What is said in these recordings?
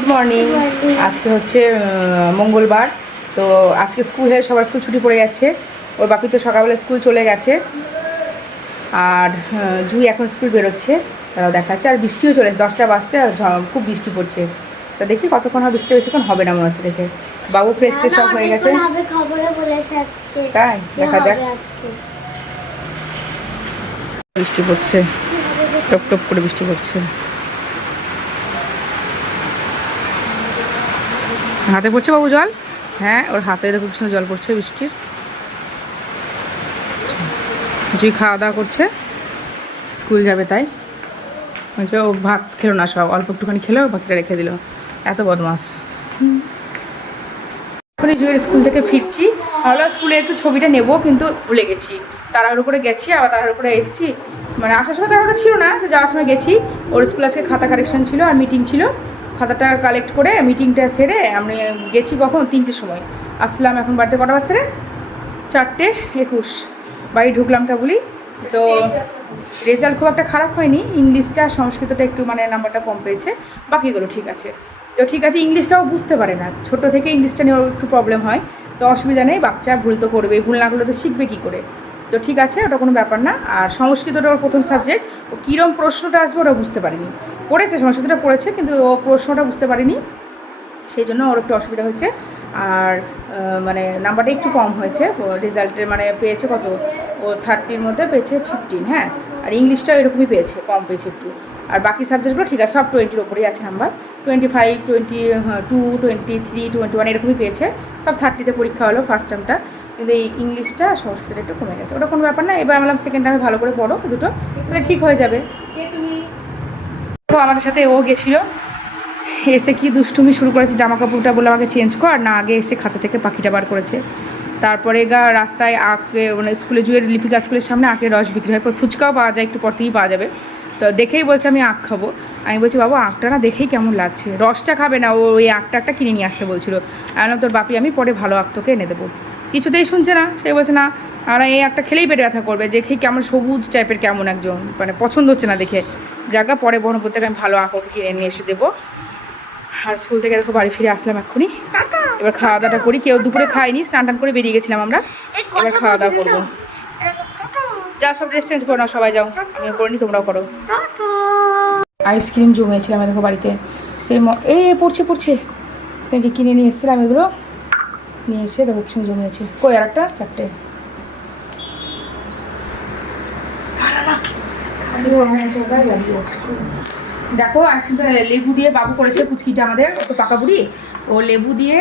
Good morning আজকে হচ্ছে মঙ্গলবার। তো আজকে স্কুল হয়ে সবার স্কুল ছুটি পড়ে যাচ্ছে ওর বাপি তো সকালবেলা স্কুল চলে গেছে। আর জুই এখন স্কুল বেরোচ্ছে। তারাও দেখাচ্ছে। আর বৃষ্টিও চলে এসেছে, দশটা বাজছে আর খুব বৃষ্টি পড়ছে। তা দেখি কতক্ষণ হবে বৃষ্টি বেশিক্ষণ হবে না মনে হচ্ছে দেখে। বাবু ফ্রেশ ট্রেশ সব হয়ে গেছে? তাই? দেখা যাক। বৃষ্টি পড়ছে। টপ টপ করে বৃষ্টি পড়ছে। হাতে পড়ছে বাবু জল? হ্যাঁ ওর হাতে কি সুন্দর জল পড়ছে বৃষ্টির। জুই খাওয়া দাওয়া করছে। স্কুল যাবে তাই। বলছে ও ভাত খেলো না সব, অল্প একটুখানি খেলো, বাকিটা রেখে দিল। এত বদমাস। এখনই জুয়ের স্কুল থেকে ফিরছি। ভাবলাম স্কুলে একটু ছবিটা নেব, কিন্তু ভুলে গেছি। তাড়াহুড়ো করে গেছি, আবার তাড়াহুড়ো করে এসেছি। মানে আসার সময় তাড়াহুড়ো ছিল না যাওয়ার সময় গেছি। ওর স্কুল আজকে খাতা কারেকশন ছিল আর মিটিং ছিল। খাতাটা কালেক্ট করে মিটিংটা সেরে আমি গেছি কখন? তিনটের সময়। আসলাম এখন বাড়িতে কটা বাজছে রে? চারটে একুশ। বাড়ি ঢুকলাম কেবলই। তো রেজাল্ট খুব একটা খারাপ হয়নি। ইংলিশটা, সংস্কৃতটা একটু মানে নাম্বারটা কম পেয়েছে। বাকিগুলো ঠিক আছে। তো ঠিক আছে, ইংলিশটাও বুঝতে পারে না। ছোট থেকে ইংলিশটা নিয়ে ওর একটু প্রবলেম হয়। তো অসুবিধা নেই, বাচ্চা ভুল তো করবে। ভুল না করলে তো শিখবে কী করে? তো ঠিক আছে, ওটা কোনো ব্যাপার না। আর সংস্কৃতটা ওর প্রথম সাবজেক্ট ও কীরম প্রশ্নটা আসবে ওটা বুঝতে পারেনি। পড়েছে সংস্কৃতটা পড়েছে, কিন্তু ও প্রশ্নটা বুঝতে পারিনি। সেই জন্য ওর একটু অসুবিধা হয়েছে। আর মানে নাম্বারটা একটু কম হয়েছে। রেজাল্টের মানে পেয়েছে কত? ও থার্টির মধ্যে পেয়েছে ফিফটিন হ্যাঁ? আর ইংলিশটাও এরকমই পেয়েছে, কম পেয়েছে একটু। আর বাকি সাবজেক্টগুলো ঠিক আছে, সব টোয়েন্টির ওপরেই আছে number. Twenty five twenty two twenty three twenty one এরকমই পেয়েছে। সব থার্টিতে পরীক্ষা হলো ফার্স্ট টার্মটা কিন্তু এই ইংলিশটা সংস্কৃতটা একটু কমে গেছে। ওটা কোনো ব্যাপার না, এবার আমরা সেকেন্ড টার্মে ভালো করে পড়ো দুটো, তাহলে ঠিক হয়ে যাবে। তো আমাদের সাথে ও গেছিল। এসে কি দুষ্টুমি শুরু করেছে জামা কাপড়টা বলে আমাকে চেঞ্জ কর, না আগে এসে খাঁচা থেকে পাখিটা বার করেছে। তারপরে গা রাস্তায় আঁকে মানে স্কুলে জুয়ের লিপিকা স্কুলের সামনে আঁকে রস বিক্রি হয়। ফুচকাও পাওয়া যায়, একটু পরতেই পাওয়া যাবে। তো দেখেই বলছে, আমি আঁক খাব। আমি বলছি, বাবু আঁকটা না দেখেই কেমন লাগছে। রসটা খাবে না, ও ওই আঁকটা একটা কিনে নিয়ে আসতে বলছিল। আমি তোর বাপি, আমি পরে ভালো আঁক তোকে এনে দেবো। কিছুতেই শুনছে না। সে বলছে না আমরা এই একটা খেলেই পেটে ব্যথা করবে। দেখেই কেমন সবুজ টাইপের কেমন একজন। মানে পছন্দ হচ্ছে না দেখে। জায়গা পরে বহনপুর থেকে আমি ভালো আঁক ওকে কিনে নিয়ে এসে দেবো। আর স্কুল থেকে দেখো বাড়ি ফিরে আসলাম এক্ষুনি। এবার খাওয়া দাওয়াটা করি। কেউ দুপুরে খাইনি স্নান টান করে বেরিয়ে গেছিলাম আমরা। এবার খাওয়া দাওয়া করব। যা সব ড্রেস চেঞ্জ করে নাও সবাই যাও। আমিও করে নি তোমরাও করো। আইসক্রিম জমেছিলাম দেখো বাড়িতে। সে ম- এ পড়ছে পড়ছে। সেকে কিনে নিয়ে এসেছিলাম এগুলো। নিয়ে এসে দেখো কিসে জমিয়েছে কই আর একটা চারটে দেখো আইসক্রিমটা লেবু দিয়ে বাবু করেছে পুচকিটা আমাদের তো পাকা বুড়ি। ও লেবু দিয়ে,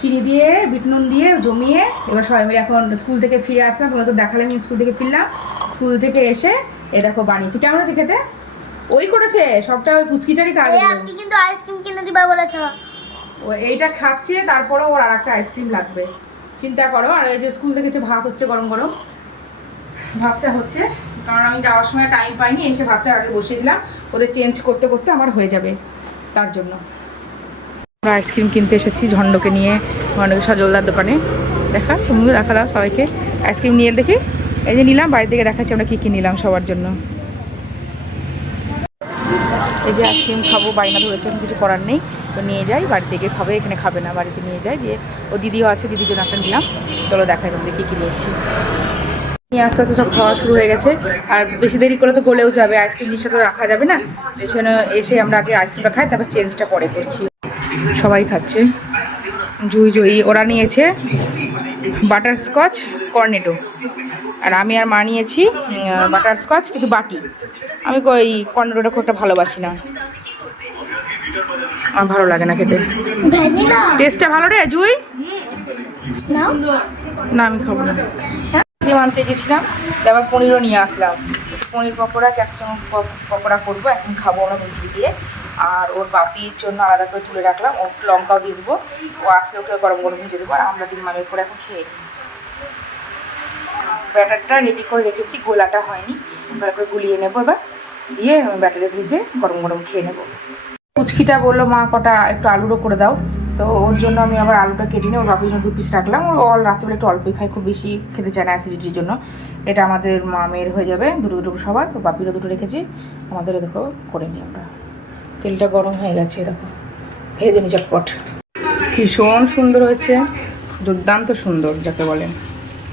চিনি দিয়ে, বিট নুন দিয়ে জমিয়ে, এবার সবাই মিলে এখন স্কুল থেকে ফিরে আসলাম। তোমরা তো দেখালাম আমি স্কুল থেকে ফিরলাম। স্কুল থেকে এসে, এ দেখো বানিয়েছি। কেমন আছে খেতে? ওই করেছে, সবটা ওই পুচকিটারই কাজ কিন্তু আইসক্রিম কিনে দিবা বলেছ। ও এইটা খাচ্ছে তারপরে ওর আর একটা আইসক্রিম লাগবে। চিন্তা করো, আর এই যে স্কুল থেকে যে ভাত হচ্ছে গরম গরম, ভাতটা হচ্ছে, কারণ আমি যাওয়ার সময় টাইম পাইনি, এসে ভাতটা আগে বসিয়ে দিলাম, ওদের চেঞ্জ করতে করতে আমার হয়ে যাবে, তার জন্য। আমরা আইসক্রিম কিনতে এসেছি ঝন্ডকে নিয়ে, ঝন্ডকে সজলদার দোকানে। দেখা, তুমিও দেখা দাও সবাইকে। আইসক্রিম নিয়ে দেখি। এই যে নিলাম বাড়ি থেকে দেখাচ্ছি আমরা কী কী নিলাম সবার জন্য। এই যে আইসক্রিম খাব বাইনা ধরেছে, এখন কিছু করার নেই। তো নিয়ে যাই বাড়ি থেকে খাবে, এখানে খাবে না, বাড়িতে নিয়ে যাই দিয়ে ও দিদিও আছে, দিদির জন্য একটা নিলাম চলো দেখাই তোমাদের কী কী নিয়েছি। নিয়ে আস্তে আস্তে সব খাওয়া শুরু হয়ে গেছে। আর বেশি দেরি করলে তো গলেও যাবে, আইসক্রিম জিনিসটা তো রাখা যাবে না। সেজন্য এসে আমরা আগে আইসক্রিমটা খাই, তারপর চেঞ্জটা পরে করছি। সবাই খাচ্ছে। জুই জুই, ওরা নিয়েছে। বাটার স্কচ কর্নেটো আর আমি আর মা নিয়েছি বাটার স্কচ কিন্তু বাটি। আমি ওই কর্নেটোটা খুব একটা ভালোবাসি না। আমার ভালো লাগে না খেতে। টেস্টটা ভালো রে জুই? না আমি খাব না। আনতে গেছিলাম তারপর পনিরও নিয়ে আসলাম। পনির পকোড়া ক্যাপসিকাম পকোড়া করব এখন খাব আমরা মুরগি দিয়ে। আর ওর বাপির জন্য আলাদা করে তুলে রাখলাম ও লঙ্কাও দিয়ে দেবো। ও আসলে ওকে গরম গরম ভেজে দেবো আর আমরা দিন মামির করে এখন খেয়ে নিই। ব্যাটারটা রেডি করে রেখেছি, গোলাটা হয়নি। ভালো করে গুলিয়ে নেব এবার। দিয়ে আমি ব্যাটারে ভেজে গরম গরম খেয়ে নেব। কুচকিটা বলল, মা, কটা একটু আলুরও করে দাও। তো ওর জন্য আমি আবার আলুটা কেটে নিয়ে, ওর বাপির জন্য দু পিস রাখলাম। ওর অল রাত্রেবেলা একটু অল্পই খাই খুব বেশি খেতে চায় না অ্যাসিডিটির জন্য। এটা আমাদের মা মেয়ের হয়ে যাবে, দুটো দুটো সবার। বাপিরও দুটো রেখেছি। আমাদেরও দেখো, করে নিই আমরা। তেলটা গরম হয়ে গেছে এরকম ভেজে নি চটপট ভীষণ সুন্দর হয়েছে। দুর্দান্ত সুন্দর, যাকে বলে।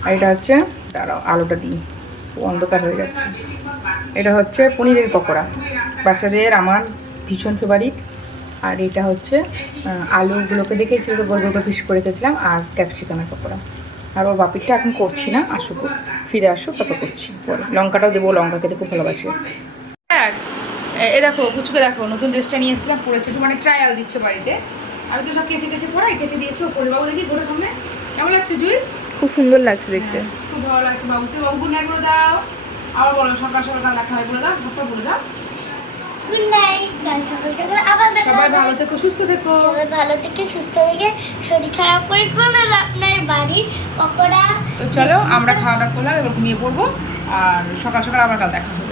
আর এটা হচ্ছে দাঁড়াও, আলুটা দিই। অন্ধকার হয়ে যাচ্ছে। এটা হচ্ছে পনিরের পকোড়া। বাচ্চাদের আমার ভীষণ ফেভারিট আর এটা হচ্ছে আলুগুলোকে দেখেছি তো গোল গোল পিস করে রেখেছিলাম আর ক্যাপসিকামের পকোড়া। আর ওর বাপিরটা এখন করছি না, আসুক, ফিরে আসুক, তারপর করছি। পরে। লঙ্কাটাও দেবো, লঙ্কা খেতে খুব ভালোবাসি। এ- দেখো পুচকে দেখো, নতুন ড্রেসটা নিয়ে এসেছিলাম পরেছে একটু মানে ট্রায়াল দিচ্ছে বাড়িতে। আমি তো সব কেচে কেচে পড়াই, কেচে দিয়েছি ও পরে বাবু দেখি ঘোরে সামনে। কেমন লাগছে জুই? খুব সুন্দর লাগছে দেখতে। হ্যাঁ, খুব ভালো লাগছে বাবুকে বাবু গুড নাইট বলে দাও। আবার বলো সকাল সকাল দেখা হয় বলে দাও ঝটপট বলে দাও। সবাই ভালো থেকো সুস্থ থেকো। সবাই ভালো থেকে সুস্থ থেকে শরীর খারাপ করে কোনো আপনার বাড়ি পকোড়া তো চলো আমরা খাওয়া দাওয়া করলাম এবার ঘুমিয়ে পড়ব। আর সকাল সকাল আবার কাল দেখা হবে।